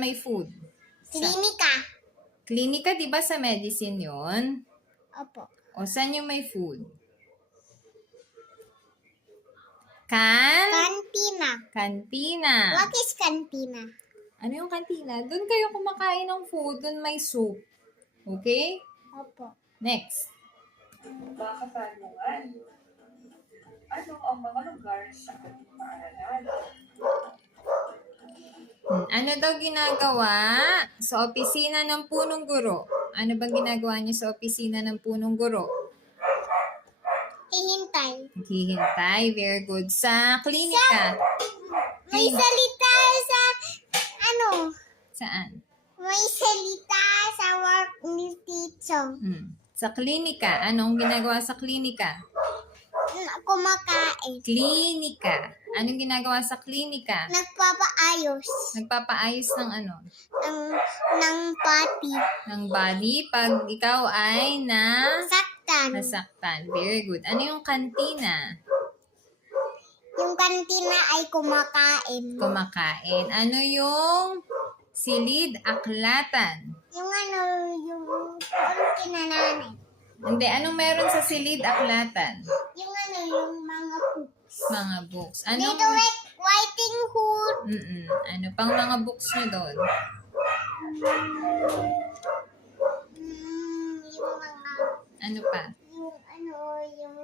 may food? Klinika. Klinika, di ba sa medicine yon? Opo. O, saan yung may food? Kantina. Kantina. What is kantina? Ano yung kantina? Doon kayo kumakain ng food, doon may soup. Okay? Opo. Next. Mga katanungan, ano ang mga lugar sa ating paaralan? Ano daw ginagawa sa opisina ng punong guro? Ano bang ginagawa niyo sa opisina ng punong guro? Ihintay. Naghihintay. Very good. Sa klinika. May salita sa Saan? may salita sa work ni teacher. Sa klinika. Anong ginagawa sa klinika? Kumakain. Klinika. Anong ginagawa sa klinika? Nagpapaayos. Nagpapaayos ng ano? Ng pati. Ng body pag ikaw ay Saktan. nasaktan. Very good. Ano yung kantina? Yung kantina ay kumakain. Kumakain. Ano yung silid aklatan? Yung yung kinananay. Hindi, anong meron sa silid aklatan? Yung yung mga books. Mga books. Dito Anong, writing hood. ano pang mga books nyo doon? Yung mga, Ano pa?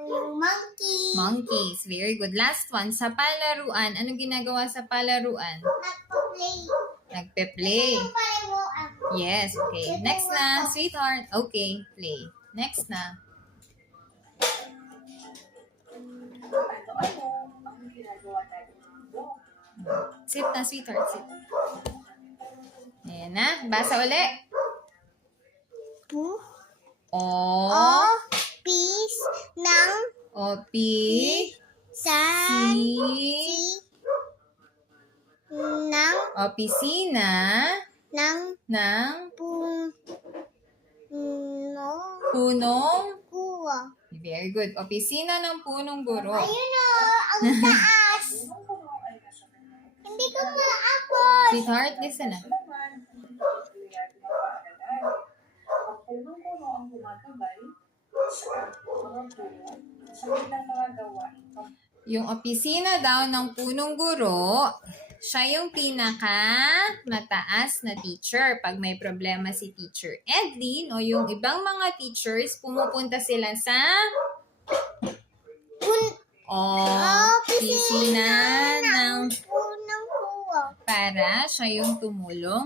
yung monkey. Monkeys. Very good. Last one, sa palaruan. Anong ginagawa sa palaruan? Nagpa-play. Nagpe-play. Yung palaruan. Yes, okay. Next na, sweetheart. Okay, play. Next na. Ano ang ginagawa natin dito? Sit na, sweetheart. Sit. Ayan na. Basa uli. Po. O. Peace ng O. P. sa Si. ng Opisina. Ng. Punong. kuwa. Very good. Opisina ng punong guro. Ayun o, ang taas. Hindi ko maabot. Sweetheart, listen na. Naman, ang ginagawa natin ang paaralan. Ang punong-puno ang gumagabay sa mga puno sa kanilang mga gawain. Yung opisina daw ng punong guro, siya yung pinaka mataas na teacher. Pag may problema si Teacher Edlin o yung ibang mga teachers, pumupunta sila sa opisina ng Punang kuwa. para siya yung tumulong